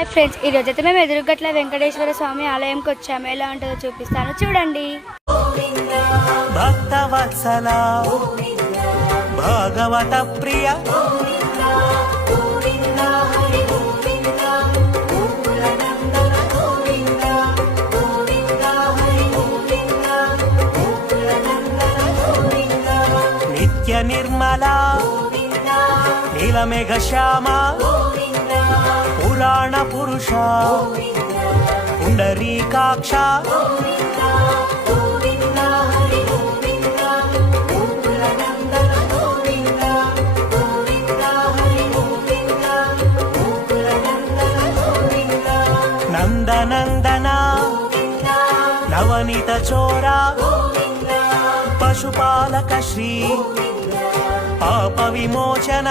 Hi friends, ఈరోజైతే మేము ఎదురుగట్ల వెంకటేశ్వర స్వామి ఆలయంకి వచ్చాము. ఎలా ఉంటుందో చూపిస్తాను, చూడండి. భక్తవత్సల భాగవత ప్రియ నిత్య నిర్మల నీలమేఘ శ్యామ పురాణ పురుష పుండరీకాక్ష నందనందన నవనీత చోరా పశుపాలక శ్రీ పాప విమోచన